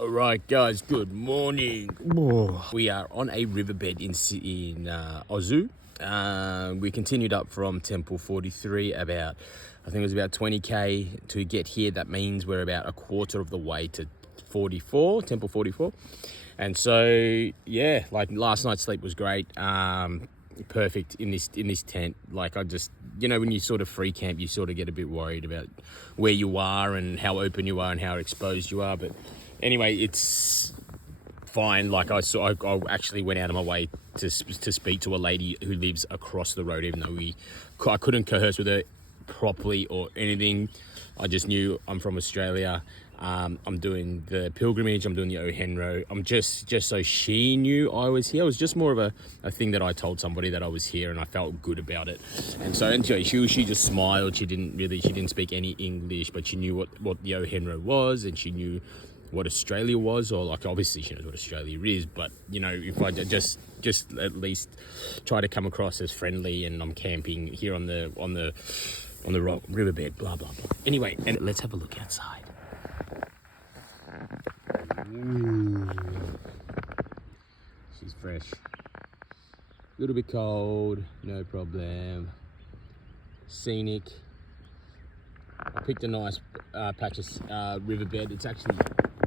All right, guys, good morning. We are on a riverbed in Ozu. We continued up from Temple 43 about, I think it was about 20k to get here. That means we're about a quarter of the way to 44, Temple 44. And so, yeah, like last night's sleep was great. Perfect in this tent. Like I just, when you sort of free camp, you sort of get a bit worried about where you are and how open you are and how exposed you are. But anyway, it's fine. Like I actually went out of my way to speak to a lady who lives across the road, even though I couldn't converse with her properly or anything. I just knew I'm from Australia. I'm doing the pilgrimage. I'm doing the Ohenro. I'm just so she knew I was here. It was just more of a thing that I told somebody that I was here, and I felt good about it. And so she just smiled. She didn't speak any English, but she knew what the Ohenro was, and she knew what Australia was, or like obviously she knows what Australia is. But if I just at least try to come across as friendly, and I'm camping here on the rock riverbed, blah blah blah. Anyway, and let's have a look outside. Ooh. She's fresh. A little bit cold, no problem. Scenic. I picked a nice patch of riverbed. It's actually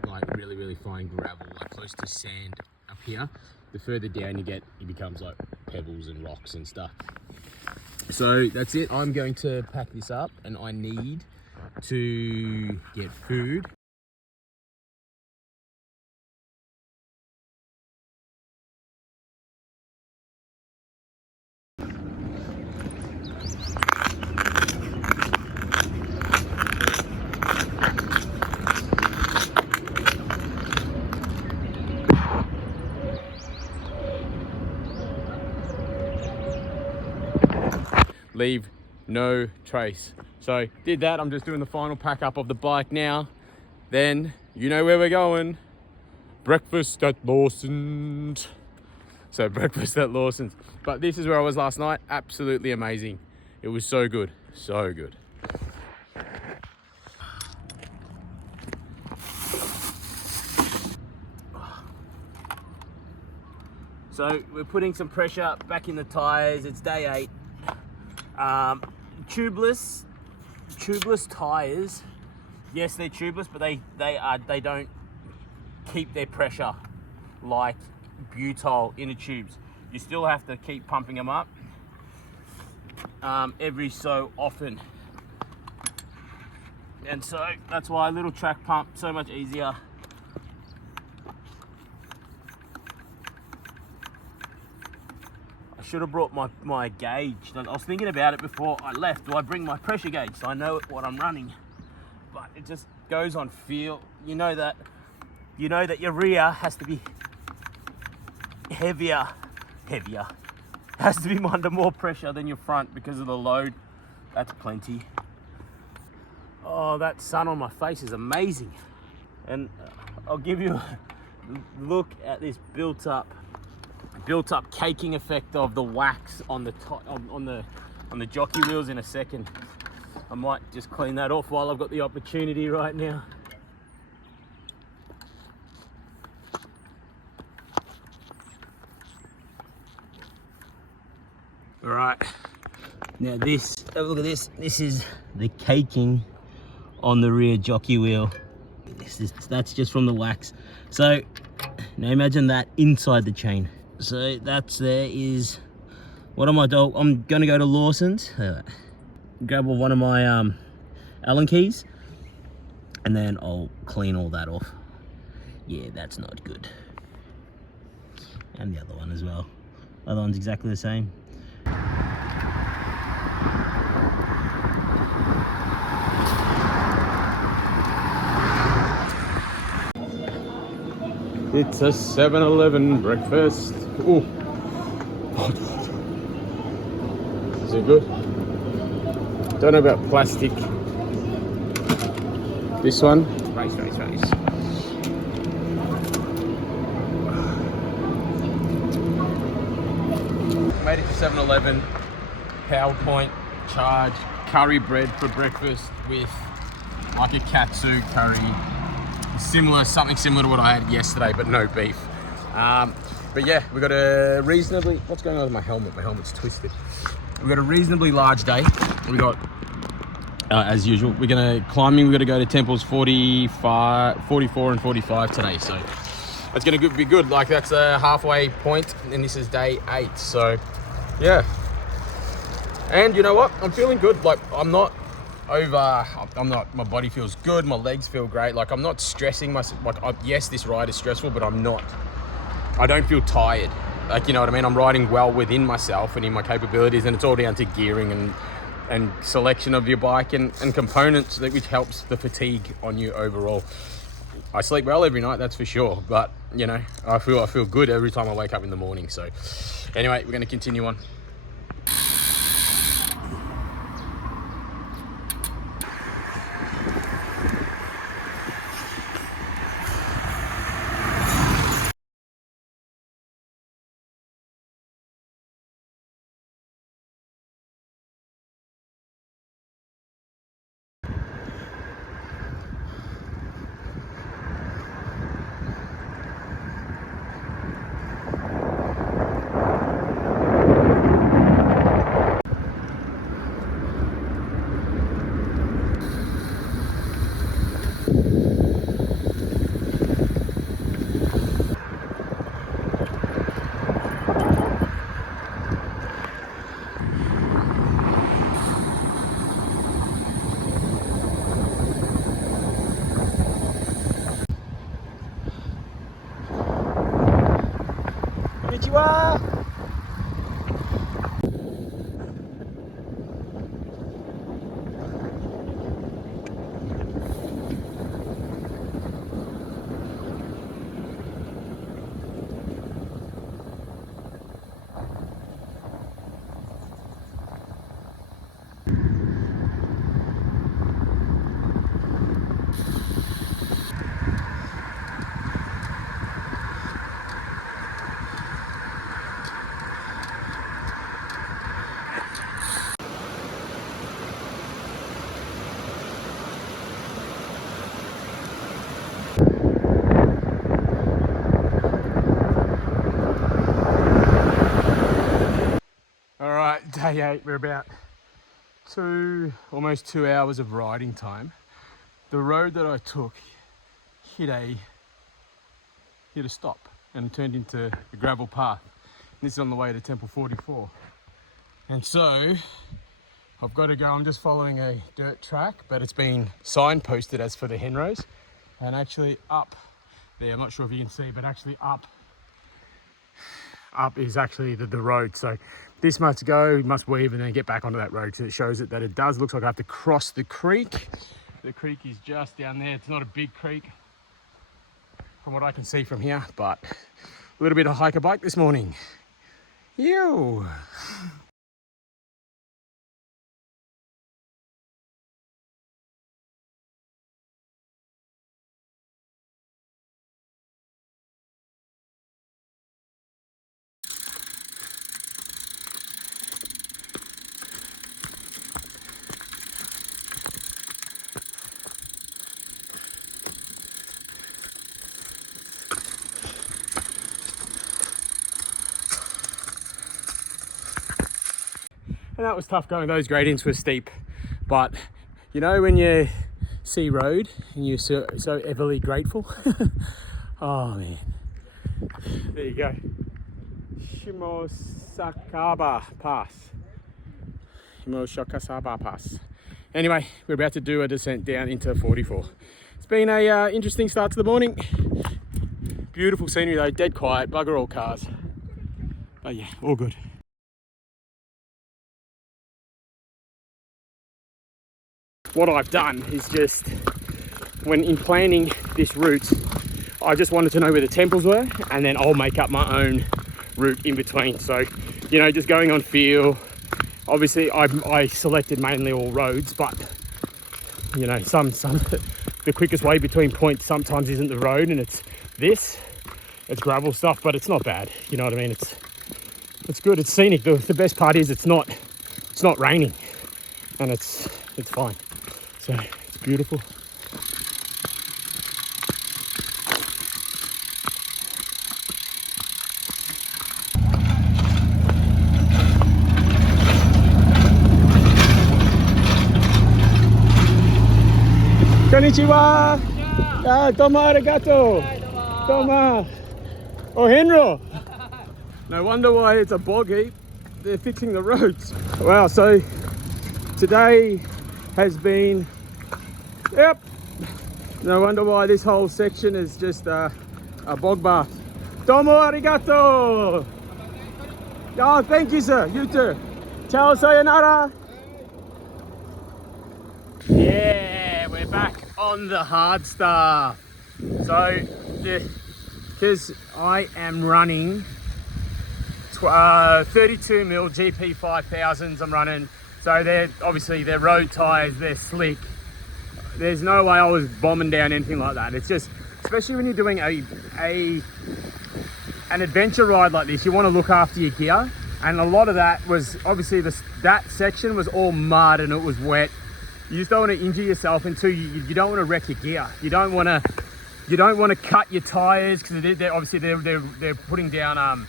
like really fine gravel, like close to sand up here. The further down you get, it becomes like pebbles and rocks and stuff. So that's it. I'm going to pack this up, and I need to get food. Leave no trace. So did that. I'm just doing the final pack up of the bike now. Then you know where we're going. Breakfast at Lawson's. So breakfast at Lawson's. But this is where I was last night. Absolutely amazing. It was so good. So good. So we're putting some pressure back in the tires. It's day 8. Tubeless tires. Yes, they're tubeless, but they don't keep their pressure like butyl inner tubes. You still have to keep pumping them up every so often, and so that's why a little track pump so much easier. Should have brought my gauge. I was thinking about it before I left. Do I bring my pressure gauge so I know what I'm running? But it just goes on feel. You know that your rear has to be heavier. Has to be under more pressure than your front because of the load. That's plenty. Oh, that sun on my face is amazing. And I'll give you a look at this built up caking effect of the wax on the jockey wheels in a second. I might just clean that off while I've got the opportunity right now. All right, now have a look at this. This is the caking on the rear jockey wheel. That's just from the wax. So now imagine that inside the chain. So there is what am I doing? I'm gonna go to Lawson's, grab one of my Allen keys, and then I'll clean all that off. Yeah, that's not good. And the other one as well. Other one's exactly the same. It's a 7-Eleven breakfast. Ooh. Is it good? Don't know about plastic. This one. Race. Made it to 7-Eleven. PowerPoint, charge, curry bread for breakfast with like a katsu curry. something similar to what I had yesterday, but no beef. But yeah, we got a reasonably, what's going on with my helmet? My helmet's twisted. We got a reasonably large day. We got, as usual, we're gonna climbing. We're gonna go to Temples 45, 44 and 45 today. So it's gonna be good. Like that's a halfway point, and this is day 8. So yeah. And you know what? I'm feeling good. Like I'm not, my body feels good. My legs feel great. Like I'm not stressing myself. Like yes, this ride is stressful, but I don't feel tired. Like, you know what I mean? I'm riding well within myself and in my capabilities, and it's all down to gearing and selection of your bike and components which helps the fatigue on you overall. I sleep well every night, that's for sure. But you know, I feel good every time I wake up in the morning. So anyway, we're gonna continue on. Konnichiwa. Day 8, we're about almost 2 hours of riding time. The road that I took hit a stop and turned into a gravel path. This is on the way to Temple 44. And so I've got to go, I'm just following a dirt track, but it's been signposted as for the Henros. And actually up there, I'm not sure if you can see, but actually up is actually the road. So this must go, must weave and then get back onto that road, because it shows it that it does. Looks like I have to cross the creek. The creek is just down there. It's not a big creek from what I can see from here, but a little bit of hike a bike this morning. Ew. And that was tough going. Those gradients were steep, but you know when you see road and you're so everly grateful. Oh man, there you go. Shimosakaba Pass. Shimosakaba Pass. Anyway, we're about to do a descent down into 44. It's been a interesting start to the morning. Beautiful scenery though, dead quiet, bugger all cars. But yeah, all good. What I've done is just, when in planning this route, I just wanted to know where the temples were, and then I'll make up my own route in between. So, you know, just going on feel. Obviously, I selected mainly all roads, but you know, some the quickest way between points sometimes isn't the road, and it's gravel stuff, but it's not bad. You know what I mean? It's good. It's scenic. The best part is it's not raining, and it's fine. So it's beautiful. Konnichiwa. Domo arigato. Domo. Oh, Henro. No wonder why it's a bog heap. They're fixing the roads. Wow, so today has been, yep. No wonder why this whole section is just a bog bath. Domo arigato. Oh, thank you, sir. You too. Ciao, sayonara. Yeah, we're back on the hard stuff. So, because I am running 32 mil GP 5000s, I'm running. So they're obviously they're road tires, they're slick. There's no way I was bombing down anything like that. It's just, especially when you're doing an adventure ride like this, you want to look after your gear. And a lot of that was obviously that section was all mud and it was wet. You just don't want to injure yourself until you don't want to wreck your gear. You don't want to cut your tires because they're putting down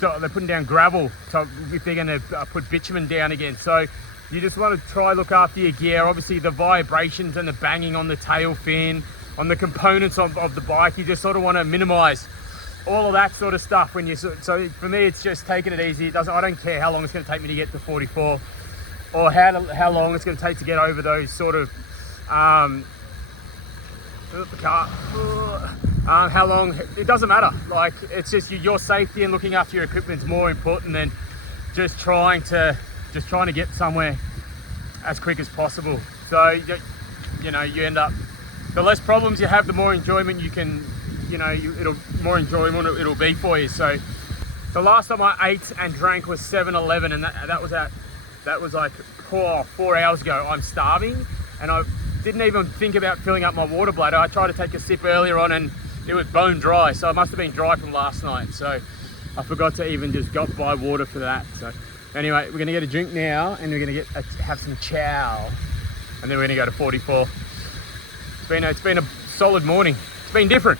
they're putting down gravel so if they're going to put bitumen down again. So you just want to try look after your gear. Obviously the vibrations and the banging on the tail fin, on the components of the bike, you just sort of want to minimize all of that sort of stuff when you. So for me, it's just taking it easy. I don't care how long it's going to take me to get to 44. Or how long it's going to take to get over those sort of how long, it doesn't matter. Like, it's just your safety and looking after your equipment is more important than just trying to get somewhere as quick as possible. So you end up, the less problems you have, the more enjoyment you can, more enjoyment it'll be for you. So the last time I ate and drank was 7-Eleven, and that was like 4 hours ago. I'm starving and I didn't even think about filling up my water bladder. I tried to take a sip earlier on and it was bone dry, so it must have been dry from last night. So I forgot to even just go buy water for that. So anyway, we're gonna get a drink now and we're gonna have some chow, and then we're gonna go to 44. It's been a solid morning. It's been different.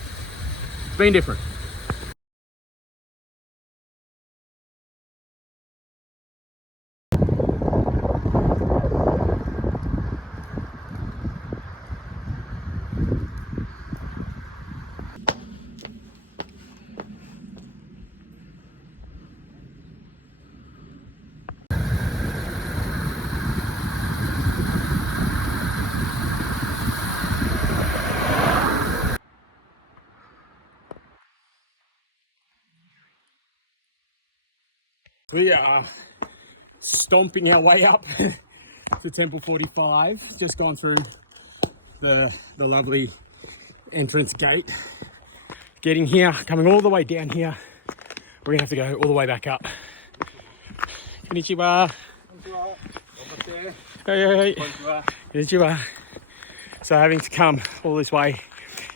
We are stomping our way up to Temple 45. Just gone through the lovely entrance gate. Getting here, coming all the way down here. We're gonna have to go all the way back up. Konnichiwa. Hey. Konnichiwa. So having to come all this way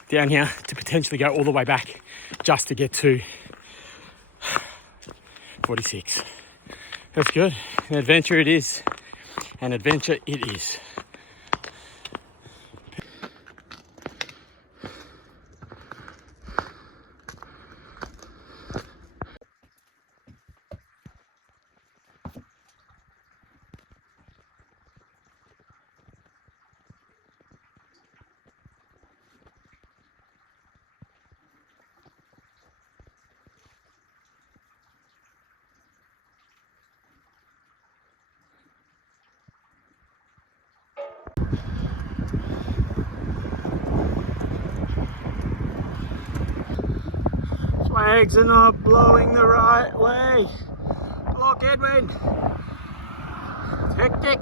down here to potentially go all the way back just to get to 46. That's good. An adventure it is. An adventure it is. Flags are not blowing the right way. Look, Edwin. It's hectic.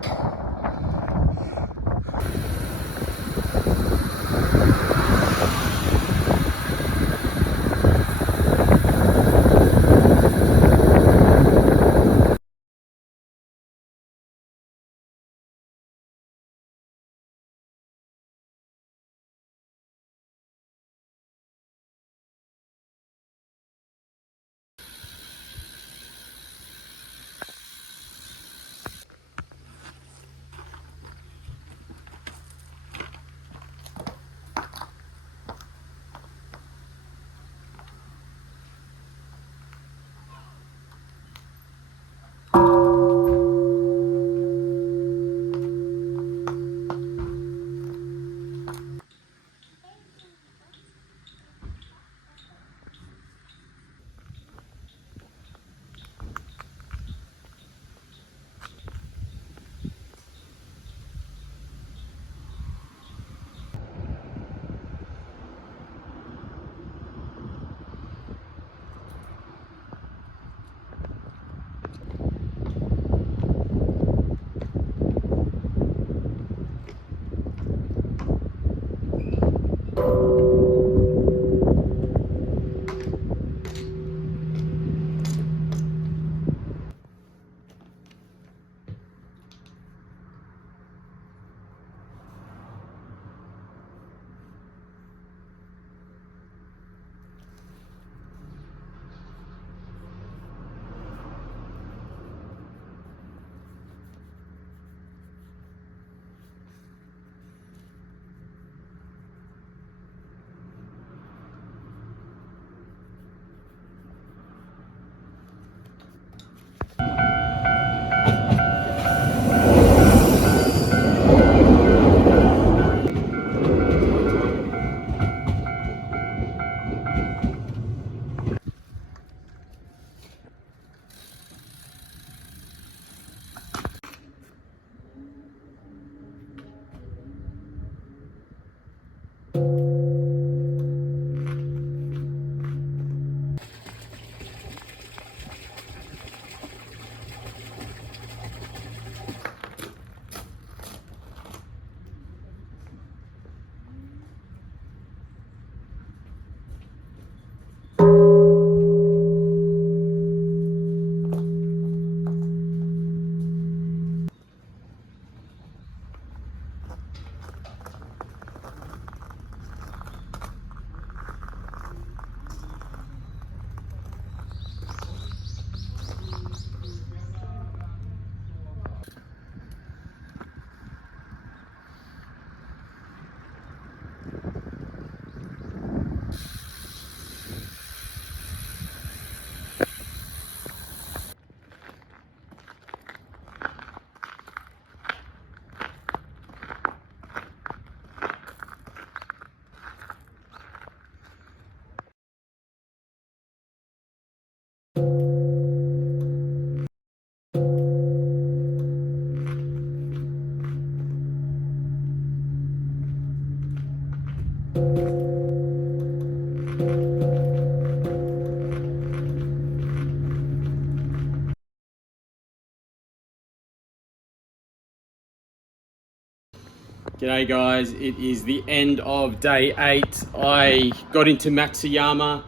G'day guys, it is the end of day 8. I got into Matsuyama.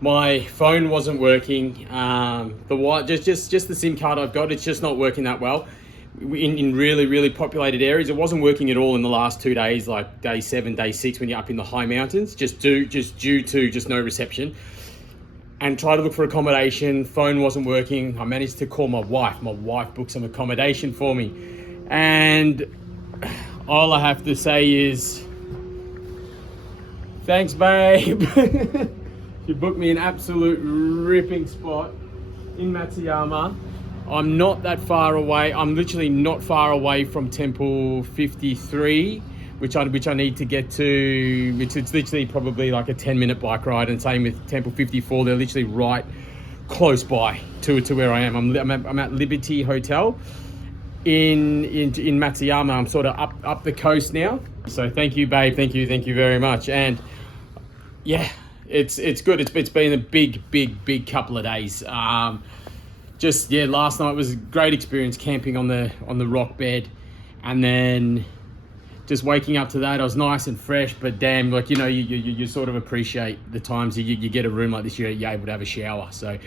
My phone wasn't working. Just the SIM card I've got, it's just not working that well. In really populated areas, it wasn't working at all in the last 2 days, like day 7, day 6, when you're up in the high mountains, just due to no reception. And try to look for accommodation. Phone wasn't working. I managed to call my wife. My wife booked some accommodation for me, and all I have to say is, thanks, babe. She booked me an absolute ripping spot in Matsuyama. I'm not that far away. I'm literally not far away from Temple 53, which I need to get to. It's literally probably like a 10-minute bike ride, and same with Temple 54. They're literally right close by to where I am. I'm at Liberty Hotel in Matsuyama. I'm sort of up the coast now. So thank you, babe. Thank you very much. And yeah, it's good. It's been a big couple of days. Last night was a great experience camping on the rock bed, and then just waking up to that. I was nice and fresh, but damn, like, you sort of appreciate the times you get a room like this. You're able to have a shower. So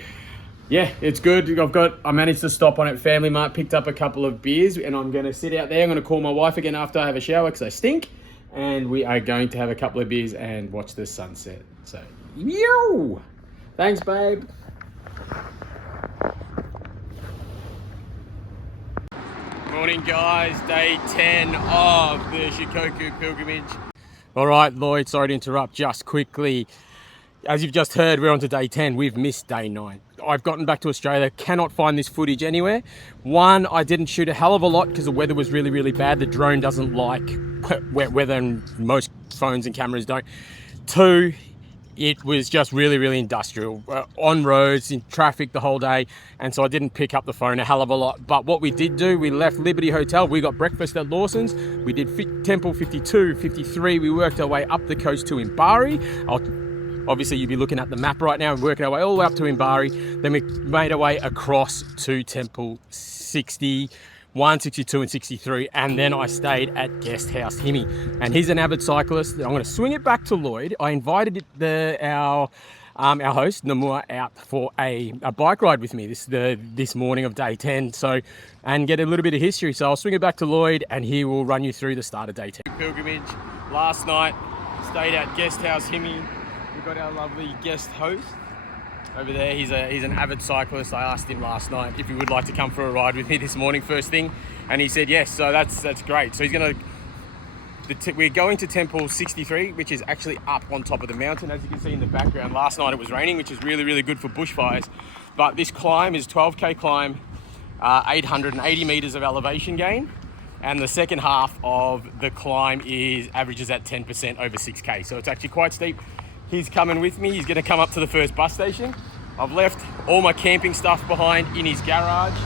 yeah, it's good. I managed to stop on at Family Mart, picked up a couple of beers, and I'm going to sit out there. I'm going to call my wife again after I have a shower because I stink, and we are going to have a couple of beers and watch the sunset. So, yo! Thanks, babe. Morning, guys. Day 10 of the Shikoku pilgrimage. All right, Lloyd, sorry to interrupt just quickly. As you've just heard, we're on to day 10. We've missed day 9. I've gotten back to Australia, cannot find this footage anywhere. One, I didn't shoot a hell of a lot because the weather was really bad. The drone doesn't like wet weather, and most phones and cameras don't. Two, it was just really industrial. On roads, in traffic the whole day, and so I didn't pick up the phone a hell of a lot. But what we did do, we left Liberty Hotel, we got breakfast at Lawson's, we did Temple 52, 53, we worked our way up the coast to Imbari. Obviously, you'd be looking at the map right now and working our way all the way up to Imbari. Then we made our way across to Temple 61, 62, and 63. And then I stayed at Guesthouse Himi. And he's an avid cyclist. I'm going to swing it back to Lloyd. I invited our host, Namua, out for a bike ride with me this morning of day 10. So, and get a little bit of history. So I'll swing it back to Lloyd, and he will run you through the start of day 10. Pilgrimage last night, stayed at Guesthouse Himi. We've got our lovely guest host over there. He's an avid cyclist. I asked him last night if he would like to come for a ride with me this morning first thing, and he said yes. So that's great. So we're going to Temple 63, which is actually up on top of the mountain, as you can see in the background. Last night it was raining, which is really good for bushfires. But this climb is 12k climb, 880 meters of elevation gain. And the second half of the climb averages at 10% over 6k. So it's actually quite steep. He's coming with me. He's going to come up to the first bus station. I've left all my camping stuff behind in his garage.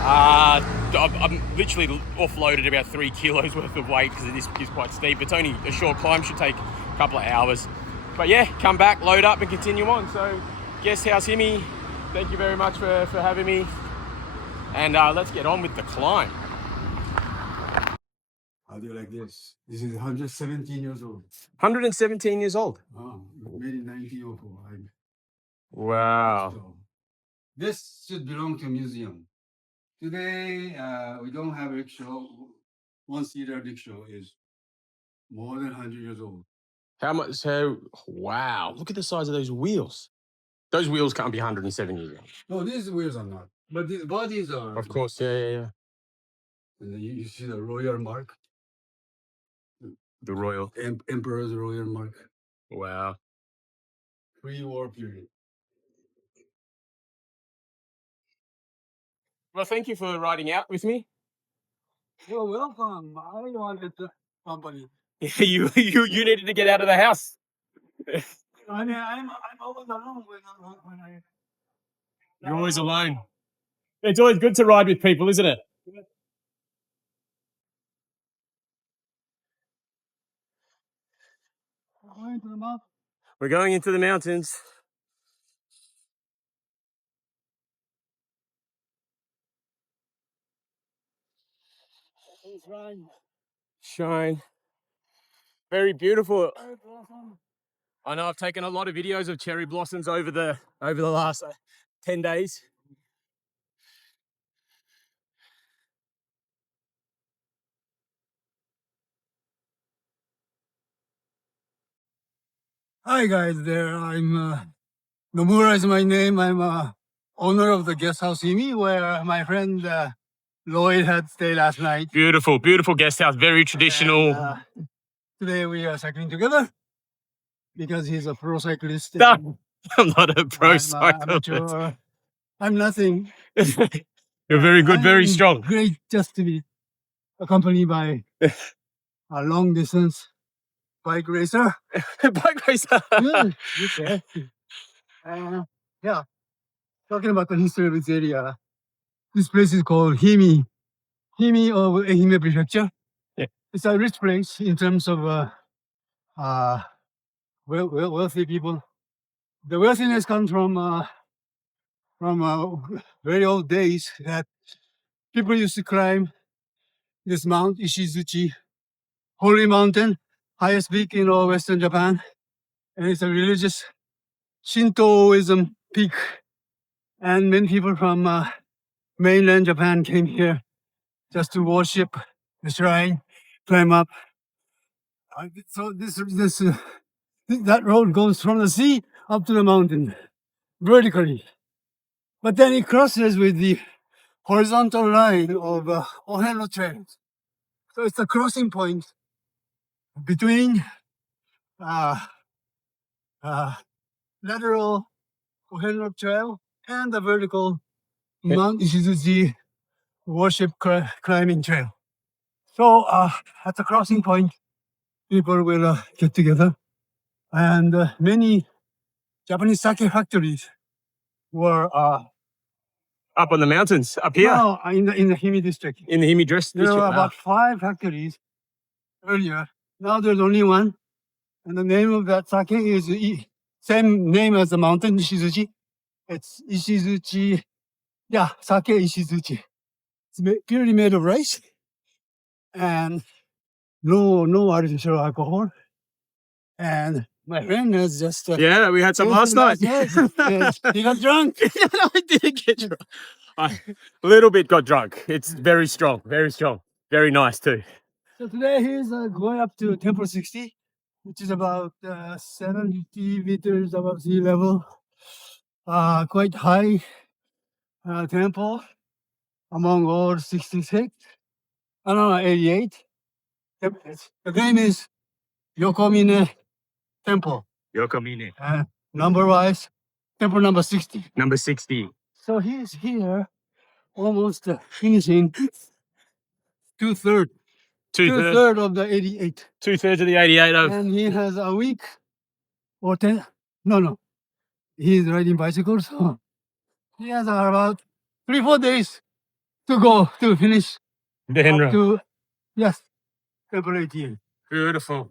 I'm literally offloaded about 3 kilos worth of weight because this is quite steep. It's only a short climb, should take a couple of hours. But yeah, come back, load up and continue on. So Guesthouse Himi, thank you very much for having me. And let's get on with the climb. How do you like this? This is 117 years old. 117 years old? Oh, made in 1904. Wow. So, this should belong to a museum. Today, we don't have a rickshaw. One-seater rickshaw is more than 100 years old. How much? So, wow. Look at the size of those wheels. Those wheels can't be 107 years old. No, these wheels are not. But these bodies are. Of course, yeah. And then you see the royal mark. The royal. Emperor's royal mark. Wow. Pre-war period. Well, thank you for riding out with me. You're welcome. I wanted the company. you needed to get out of the house. I mean, I'm always alone when I. You're always alone. It's always good to ride with people, isn't it? Going to the mouth. We're going into the mountains. Shine. Very beautiful. I know I've taken a lot of videos of cherry blossoms over the last 10 days. Hi guys, there. I'm Nomura is my name. I'm owner of the Guesthouse Himi, where my friend Lloyd had stayed last night. Beautiful, beautiful guest house. Very traditional. And, today we are cycling together because he's a pro cyclist. No, and I'm not a pro I'm cyclist. amateur. I'm nothing. You're very good, very I'm strong. Great just to be accompanied by a long distance bike racer. Bike racer. Good. Okay. Yeah. Talking about the history of this area, this place is called Himi. Himi of Ehime Prefecture. Yeah. It's a rich place in terms of wealthy people. The wealthiness comes from very old days that people used to climb this Mount Ishizuchi, holy mountain, highest peak in all Western Japan, and it's a religious Shintoism peak. And many people from mainland Japan came here just to worship the shrine, climb up. So that road goes from the sea up to the mountain vertically, but then it crosses with the horizontal line of Oheno Trail. So it's the crossing point between uh, lateral Oheno Trail and the vertical Mount Ishizuchi worship climbing trail. So at the crossing point, people will get together, and many Japanese sake factories were Up on the mountains, up here. no, in the Himi district. In the Himi dress There district. were Wow. about 5 factories earlier. Now there's only one, and the name of that sake is same name as the mountain, Ishizuchi. It's Ishizuchi, yeah, sake Ishizuchi. It's purely made of rice and no artificial alcohol. And my friend has just Yeah, we had some last night. and he got drunk. No, I didn't get drunk. I a little bit got drunk. It's very strong, very strong. Very nice too. So today he's going up to Temple 60, which is about 70 meters above sea level. Quite high temple among all 66. Oh, no, 88. The name is Yokomine Temple. Yokomine. Number wise, temple number 60. Number 60. So he's here almost finishing two-thirds Two-thirds of the 88. of the 88 of. And he has a week or 10. No. He's riding bicycles. So he has about 3-4 days to go to finish The up Henra. to, yes, Temple 88. Beautiful.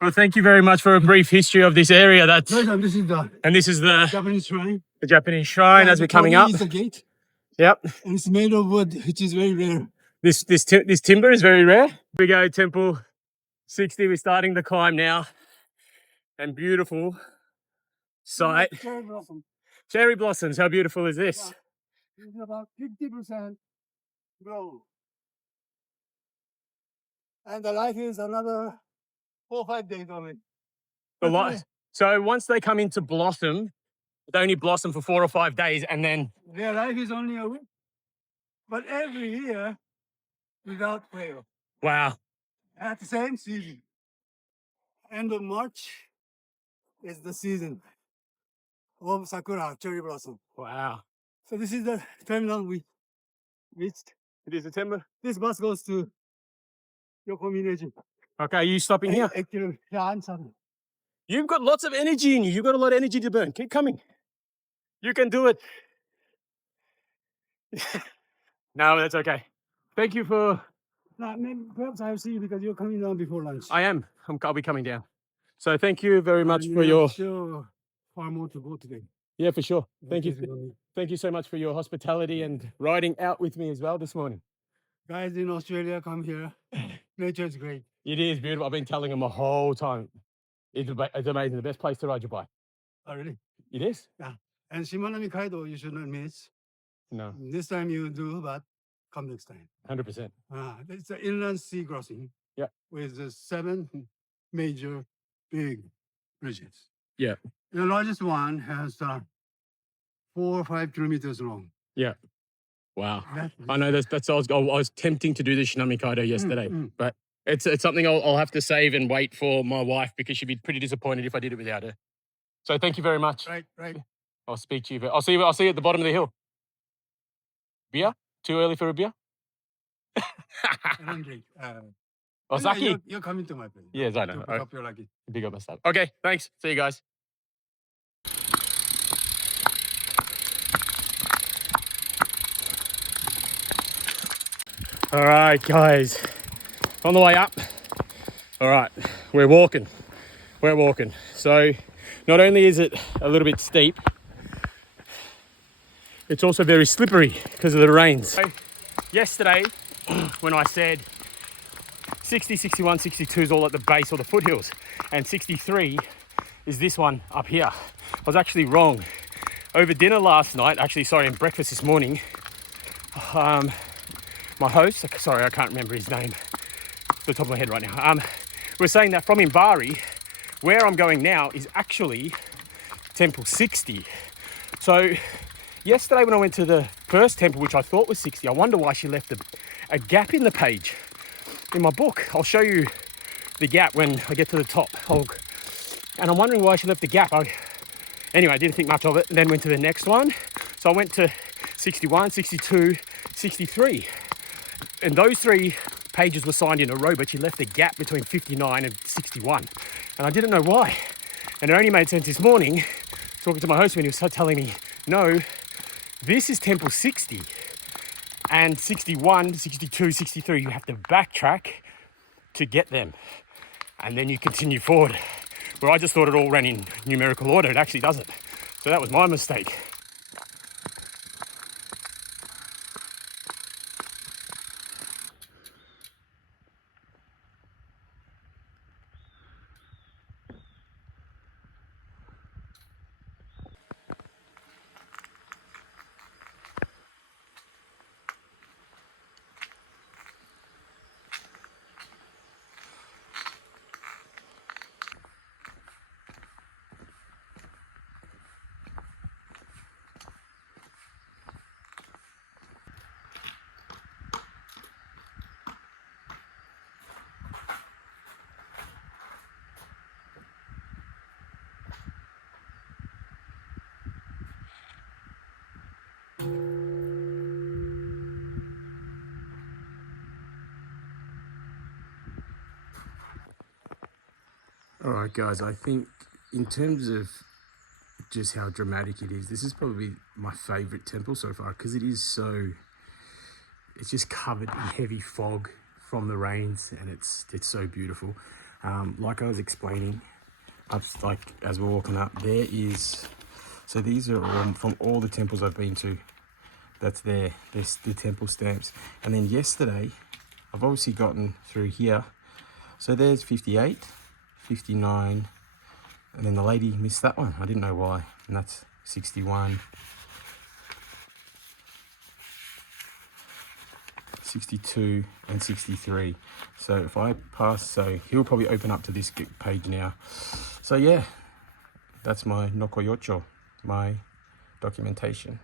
Well, thank you very much for a brief history of this area. That's And this is the and this is the Japanese shrine. Japanese shrine as The we're coming torii up. is the gate, Yep. and it's made of wood, which is very rare. This timber is very rare. We go Temple 60. We're starting the climb now. And beautiful sight. Cherry blossom. Cherry blossoms. How beautiful is this? It's about 50% grown. And the life is another 4 or 5 days only. The light. So once they come into blossom, they only blossom for 4 or 5 days, and then Their life is only a week. But every year, without fail, wow. at the same season, end of March is the season of Sakura, cherry blossom. Wow. So this is the terminal we reached. It is a timber. This bus goes to Yokomineji. Okay, are you stopping here? 8 kilometers. Yeah, I'm sorry. You've got lots of energy in you. You've got a lot of energy to burn. Keep coming. You can do it. No, that's okay. Thank you for. Maybe perhaps I'll see you because you're coming down before lunch. I am. I'll be coming down. So thank you very much And for we your... have still far more to go today. Yeah, for sure. Thank you. Okay. Thank you so much for your hospitality and riding out with me as well this morning. Guys in Australia, come here. Nature is great. It is beautiful. I've been telling them the whole time. It's amazing. The best place to ride your bike. Oh, really? It is? Yeah. And Shimanami Kaido, you should not miss. No, This time you do, but come next time. 100%. It's an inland sea crossing. Yeah. With the 7 major big bridges. Yeah. The largest one has 4 or 5 kilometers long. Yeah. Wow. That I know that's I was tempting to do the Shinami Kaido yesterday, mm. but it's something I'll have to save and wait for my wife because she'd be pretty disappointed if I did it without her. So thank you very much. Right. I'll speak to you. I'll see you at the bottom of the hill. Beer? Too early for a beer? I don't drink. Osaki? You're coming to my place. Yes, I know. To pick up your luggage. Big up myself. Okay, thanks. See you guys. All right, guys, on the way up. All right, we're walking. So not only is it a little bit steep, it's also very slippery because of the rains. So yesterday, when I said 60, 61, 62 is all at the base or the foothills, and 63 is this one up here, I was actually wrong. Over dinner last night, and breakfast this morning, my host, sorry, I can't remember his name off the top of my head right now, was saying that from Imbari, where I'm going now is actually Temple 60. So yesterday when I went to the first temple, which I thought was 60, I wonder why she left a gap in the page in my book. I'll show you the gap when I get to the top. And I'm wondering why she left the gap. Anyway, I didn't think much of it, and then went to the next one. So I went to 61, 62, 63. And those 3 pages were signed in a row, but she left a gap between 59 and 61. And I didn't know why. And it only made sense this morning, talking to my host when he was telling me, no, this is Temple 60. And 61, 62, 63, you have to backtrack to get them. And then you continue forward. Where I just thought it all ran in numerical order. It actually doesn't. So that was my mistake. All right, guys, I think in terms of just how dramatic it is, this is probably my favorite temple so far because it's just covered in heavy fog from the rains, and it's so beautiful. Like I was explaining, as we're walking up, so these are all from all the temples I've been to. That's there's the temple stamps. And then yesterday, I've obviously gotten through here. So there's 58, 59, and then the lady missed that one. I didn't know why. And that's 61, 62, and 63. So if I pass, so he'll probably open up to this page now. So yeah, that's my Nokoyocho, my documentation.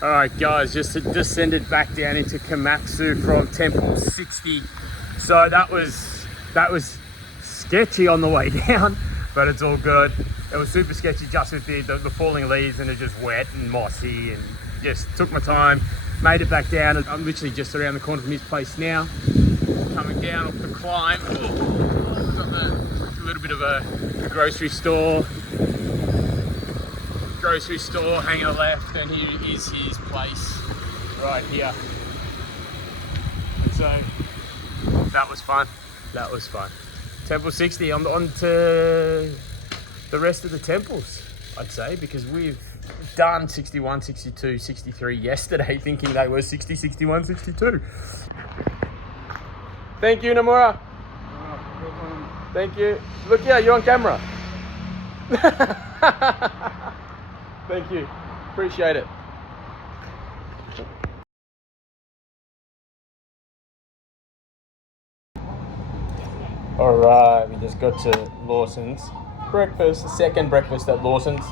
All right, guys, just descended back down into Komatsu from Temple 60. So that was sketchy on the way down, but it's all good. It was super sketchy just with the falling leaves, and it's just wet and mossy, and just took my time, made it back down. I'm literally just around the corner from his place now, coming down off the climb. Oh, we've got a little bit of a grocery store hanging left, and here is his place right here. And so that was fun. Temple 60, on to the rest of the temples, I'd say, because we've done 61, 62, 63 yesterday, thinking they were 60, 61, 62. Thank you, Nomura. Thank you. Look, yeah, you're on camera. Thank you. Appreciate it. All right, we just got to Lawson's. Breakfast, the second breakfast at Lawson's.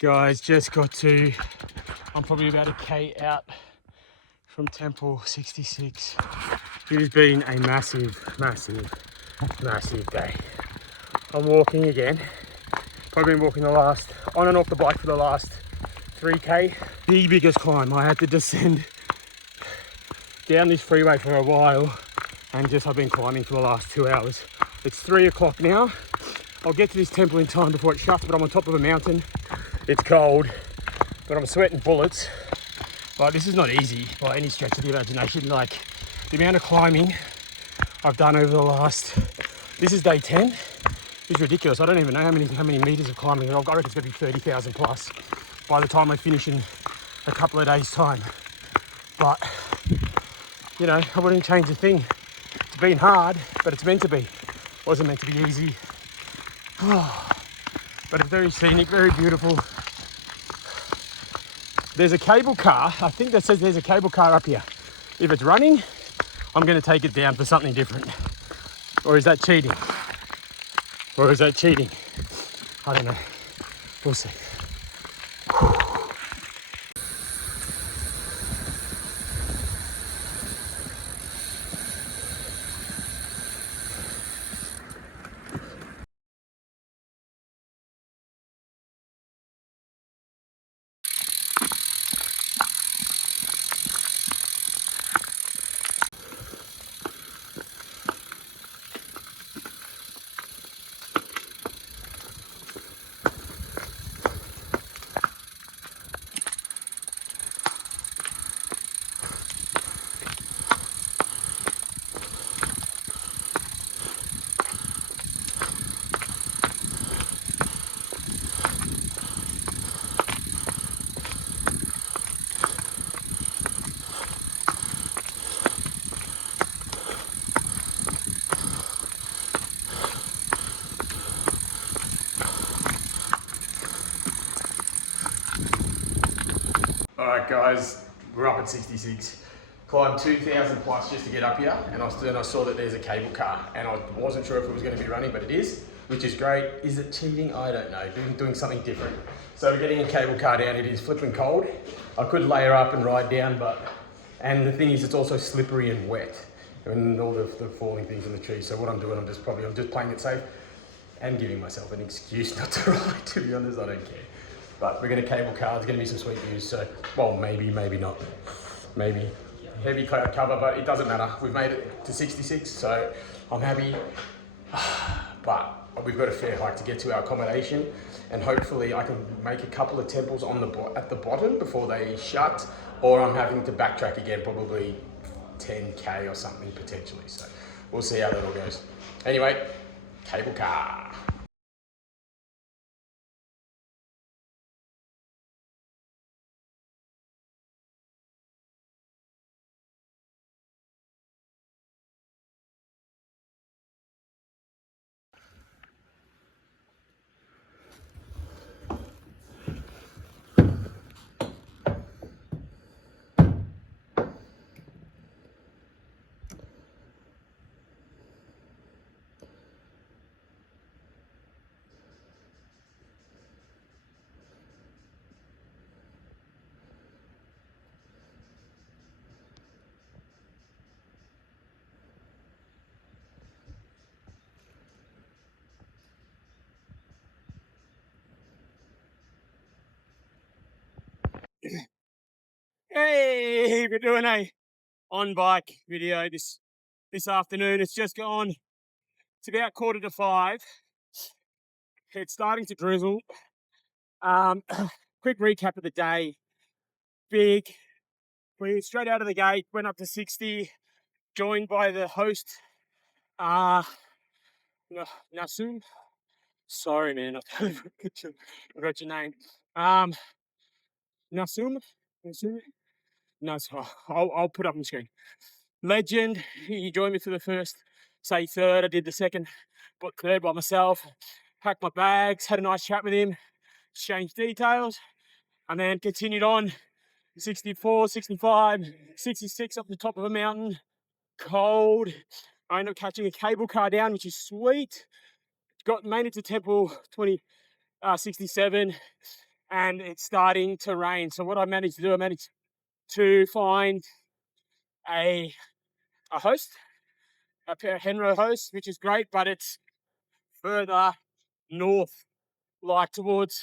Guys, just got to, I'm probably about a K out from Temple 66. It has been a massive day. I'm walking again. Probably been walking on and off the bike for the last 3K. The biggest climb. I had to descend down this freeway for a while and I've been climbing for the last 2 hours. It's 3 o'clock now. I'll get to this temple in time before it shuts, but I'm on top of a mountain. It's cold, but I'm sweating bullets. But this is not easy by any stretch of the imagination. Like, the amount of climbing I've done over the last, this is day 10, is ridiculous. I don't even know how many meters of climbing. I reckon it's gonna be 30,000 plus by the time I finish in a couple of days' time. But, you know, I wouldn't change a thing. It's been hard, but it's meant to be. It wasn't meant to be easy. But it's very scenic, very beautiful. There's a cable car. I think that says there's a cable car up here. If it's running, I'm going to take it down for something different. Or is that cheating? Or is that cheating? I don't know. We'll see. All right, guys, we're up at 66. Climbed 2,000 plus just to get up here, and I saw that there's a cable car, and I wasn't sure if it was going to be running, but it is, which is great. Is it cheating? I don't know. Doing something different. So we're getting a cable car down. It is flipping cold. I could layer up and ride down, and the thing is, it's also slippery and wet, and all the falling things in the trees. So what I'm doing, I'm just playing it safe and giving myself an excuse not to ride. To be honest, I don't care. But we're going to cable car. There's going to be some sweet views. So, well, maybe not. Maybe heavy cloud cover, but it doesn't matter. We've made it to 66, so I'm happy. But we've got a fair hike to get to our accommodation, and hopefully I can make a couple of temples at the bottom before they shut, or I'm having to backtrack again, probably 10K or something potentially. So we'll see how that all goes. Anyway, cable car. Hey, we're doing a on bike video this afternoon. It's just gone. It's about 4:45. It's starting to drizzle. Quick recap of the day. We straight out of the gate went up to 60, joined by the host, Nasum. Sorry, man, I forgot your name. Nasum. No, I'll put up on the screen. Legend. He joined me for the first, say third. I did the second, but third by myself. Packed my bags, had a nice chat with him, exchanged details, and then continued on 64, 65, 66 up the top of a mountain. Cold. I ended up catching a cable car down, which is sweet. Made it to Temple 67, and it's starting to rain. So what I managed to find a host, a Henro host, which is great, but it's further north, like towards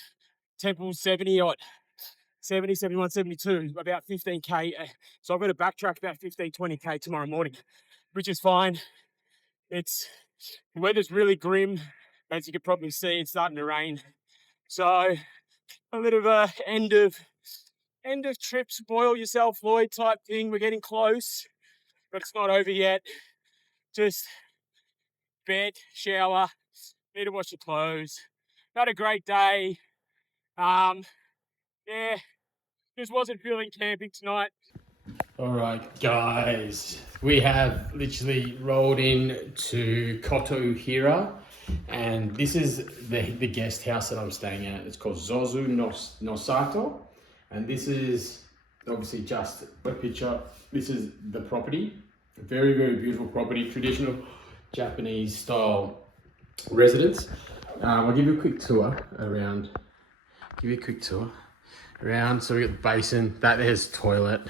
Temple 70 odd. 70, 71, 72, about 15K. So I've got to backtrack about 15, 20K tomorrow morning, which is fine. The weather's really grim. As you can probably see, it's starting to rain. So a bit of a end of trip, spoil yourself, Lloyd type thing. We're getting close, but it's not over yet. Just bed, shower, need to wash your clothes. Had a great day. Yeah, just wasn't feeling camping tonight. All right, guys, we have literally rolled in to Koto Hira, and this is the guest house that I'm staying at. It's called Zozu no Sato, and this is obviously just a picture. This is the property. Very, very beautiful property, traditional Japanese style residence. I'll give you a quick tour around. So we got the basin. There's toilet.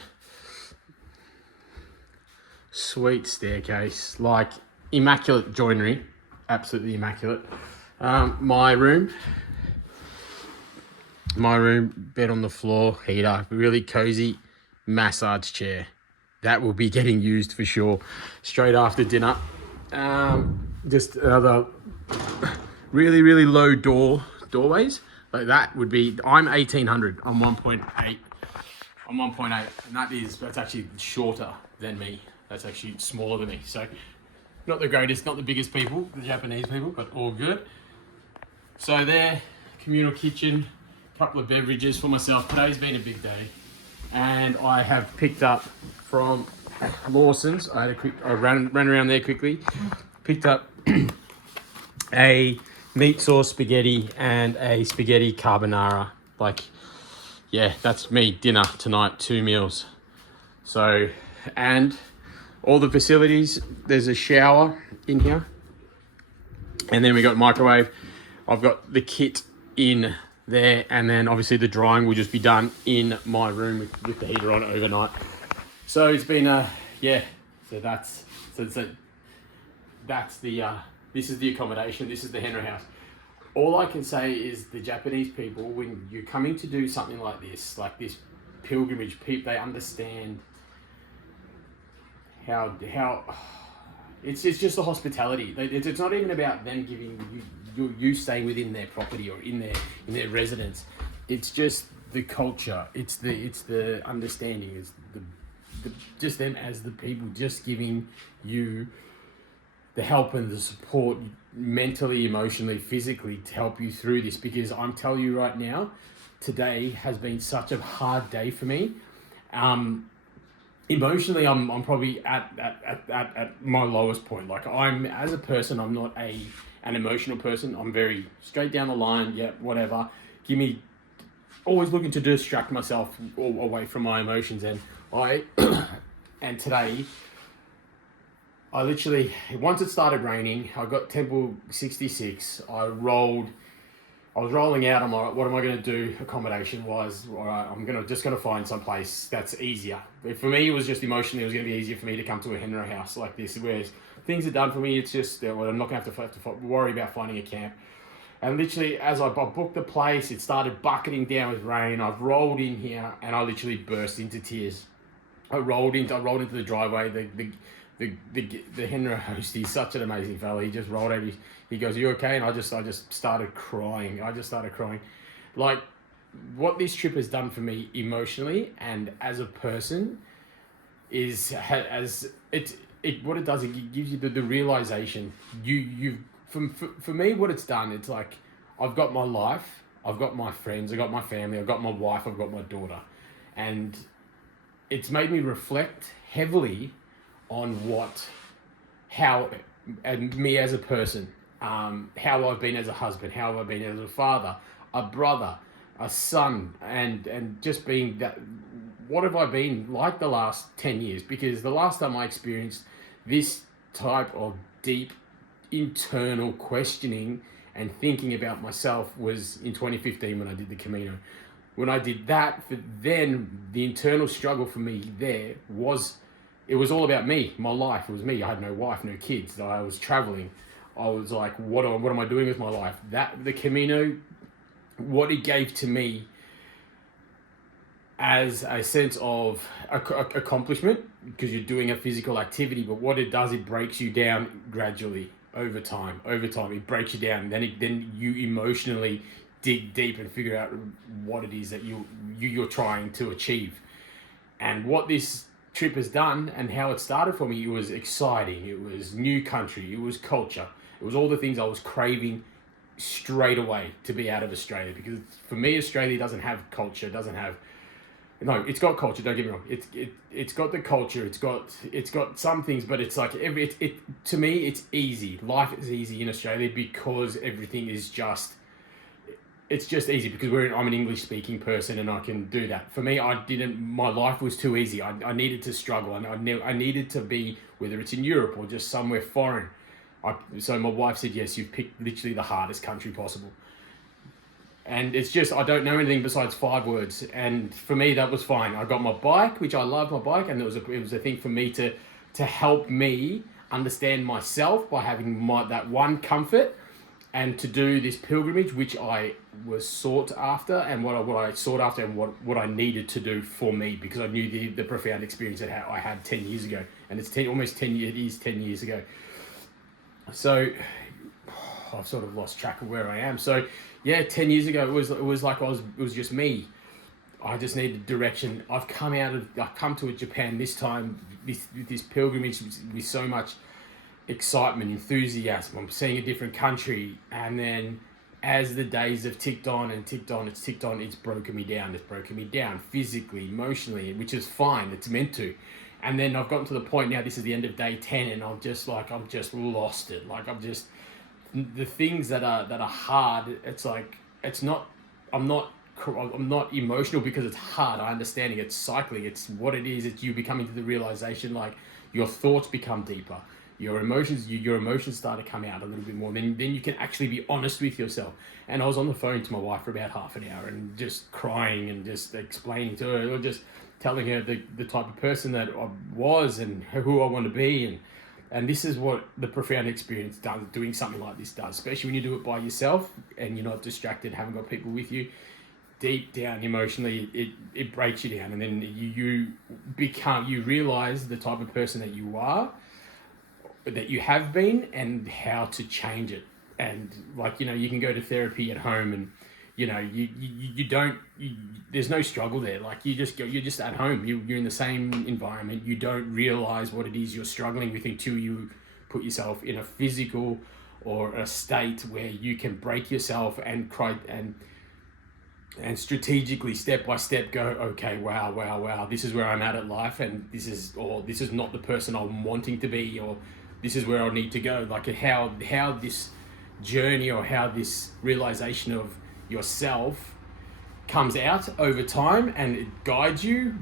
Sweet staircase, like immaculate joinery, absolutely immaculate. My room, bed on the floor, heater, really cozy massage chair. That will be getting used for sure straight after dinner. Just another really, really low doorways. Like that would be, I'm 1800, I'm 1.8. I'm 1.8, and that's actually shorter than me. That's actually smaller than me. So not the greatest, not the biggest people, the Japanese people, but all good. So there, communal kitchen, couple of beverages for myself. Today's been a big day. And I have picked up from Lawson's. I ran around there quickly. Picked up a meat sauce spaghetti and a spaghetti carbonara. Yeah, that's me, dinner tonight, 2 meals. So, and all the facilities, there's a shower in here. And then we got microwave. I've got the kit in there, and then obviously the drying will just be done in my room with the heater on overnight. So it's been this is the accommodation, this is the Henry house. All I can say is the Japanese people, when you're coming to do something like this pilgrimage, they understand how it's just the hospitality. It's not even about them giving you staying within their property or in their residence. It's just the culture. It's the understanding. It's just them as the people, just giving you the help and the support mentally, emotionally, physically to help you through this. Because I'm telling you right now, today has been such a hard day for me. Emotionally, I'm probably at my lowest point. Like, I'm, as a person, I'm not an emotional person. I'm very straight down the line. Yeah, whatever. Always looking to distract myself away from my emotions. And and today, I literally, once it started raining, I got Temple 66. I was rolling out. I'm like, what am I going to do accommodation wise? All right, I'm just going to find some place that's easier. For me, it was just emotionally, it was going to be easier for me to come to a Henry house like this, whereas things are done for me. It's just, I'm not going to have to worry about finding a camp. And literally, as I booked the place, it started bucketing down with rain. I've rolled in here and I literally burst into tears. I rolled into the driveway. The Henry host, he's such an amazing fella. He just rolled over. He goes, "Are you okay?" And I just started crying. Like, what this trip has done for me emotionally and as a person is what it does. It gives you the realization. For me, what it's done, it's like, I've got my life, I've got my friends, I've got my family, I've got my wife, I've got my daughter, and it's made me reflect heavily on and me as a person, how I've been as a husband, how I've been as a father, a brother, a son, and just being that. What have I been like the last 10 years? Because the last time I experienced this type of deep internal questioning and thinking about myself was in 2015 when I did the Camino. When I did that, then the internal struggle for me there was, it was all about me, my life. It was me. I had no wife, no kids. I was traveling. I was like, what am I doing with my life? The Camino, what it gave to me, as a sense of accomplishment because you're doing a physical activity, but what it does, it breaks you down gradually over time. It breaks you down, and then you emotionally dig deep and figure out what it is that you're trying to achieve. And what this trip has done and how it started for me, it was exciting. It was new country. It was culture. It was all the things I was craving straight away to be out of Australia, because for me, Australia doesn't have culture, doesn't have, no, it's got culture, don't get me wrong, it's got the culture, it's got some things, but it's like to me it's easy. Life is easy in Australia because everything is just, it's just easy because I'm an English speaking person and I can do that. For me, my life was too easy. I needed to struggle, and I needed to be, whether it's in Europe or just somewhere foreign. So my wife said, yes, you've picked literally the hardest country possible. And it's just, I don't know anything besides 5 words. And for me, that was fine. I got my bike, which I love my bike. And it was a thing for me to help me understand myself by having that one comfort, and to do this pilgrimage, which I was sought after, and what I sought after, and what I needed to do for me, because I knew the profound experience that I had 10 years ago. And it's almost 10 years, it is 10 years ago. So I've sort of lost track of where I am. So yeah, 10 years ago, it was like it was just me. I just needed direction. I've come to Japan this time, this pilgrimage with so much excitement, enthusiasm. I'm seeing a different country, and then as the days have ticked on, it's broken me down. It's broken me down physically, emotionally, which is fine. It's meant to. And then I've gotten to the point now, this is the end of day 10, and I'm just lost it. Like, the things that are hard, it's like, I'm not emotional because it's hard. I understand it. It's cycling. It's what it is. It's you becoming to the realization, like, your thoughts become deeper. Your emotions start to come out a little bit more. Then you can actually be honest with yourself. And I was on the phone to my wife for about half an hour and just crying and just explaining to her, or just telling her the type of person that I was and who I want to be. And this is what the profound experience does, doing something like this does, especially when you do it by yourself and you're not distracted, haven't got people with you. Deep down emotionally, it breaks you down, and then you realize the type of person that you are, that you have been, and how to change it. And like, you can go to therapy at home, and there's no struggle there. Like, you're just at home, you're in the same environment. You don't realize what it is you're struggling with until you put yourself in a physical or a state where you can break yourself and cry and strategically, step by step, go, okay, wow, this is where I'm at life, and this is not the person I'm wanting to be, or this is where I need to go. Like, how this journey, or how this realization of yourself comes out over time, and it guides you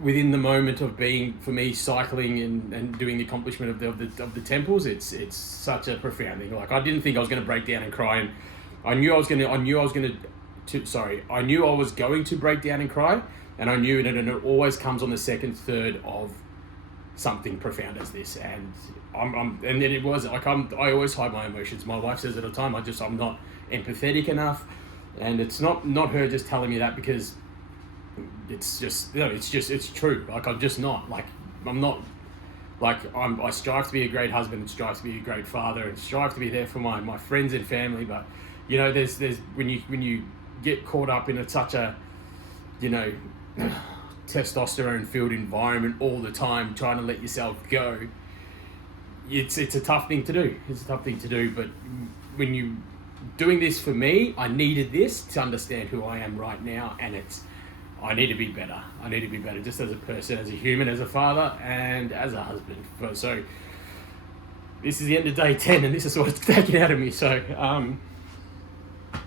within the moment of being, for me, cycling and doing the accomplishment of the temples. It's such a profound thing. Like, I didn't think I was going to break down and cry, and I knew I was going to break down and cry, and I knew that it always comes on the second third of something profound as this. And and then it was like, I always hide my emotions. My wife says at the time, I'm not empathetic enough, and it's not her just telling me that, because it's true. Like, I'm just not, like, I'm not, like, I strive to be a great husband, and strive to be a great father, and strive to be there for my friends and family. But there's when you get caught up in such a testosterone filled environment all the time, trying to let yourself go, it's a tough thing to do. But when you doing this, for me, I needed this to understand who I am right now, and I need to be better. Just as a person, as a human, as a father, and as a husband. So this is the end of day 10, and this is what it's taken out of me. So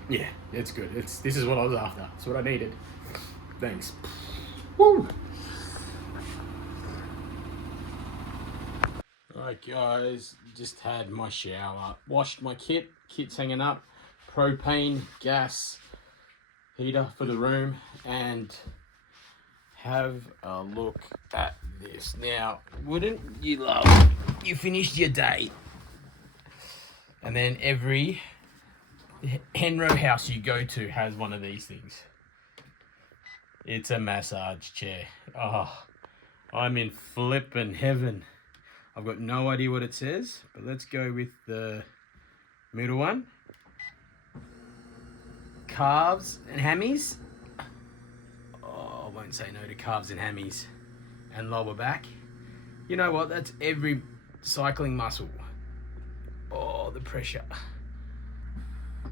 yeah, it's good. This is what I was after. It's what I needed. Thanks. Woo! Alright guys, just had my shower, washed my kit's hanging up, propane, gas, heater for the room, and have a look at this. Now, wouldn't you love, you finished your day, and then every hen row house you go to has one of these things. It's a massage chair. Oh, I'm in flippin' heaven. I've got no idea what it says, but let's go with the middle one. Calves and hammies. Oh, I won't say no to calves and hammies. And lower back. You know what? That's every cycling muscle. Oh, the pressure.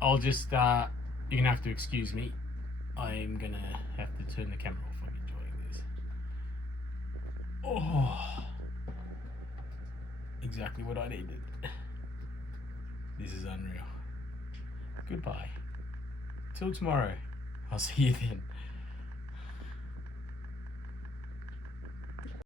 I'll just, you're gonna have to excuse me. I'm gonna have to turn the camera off. I'm enjoying this. Oh, exactly what I needed. This is unreal. Goodbye. Till tomorrow. I'll see you then.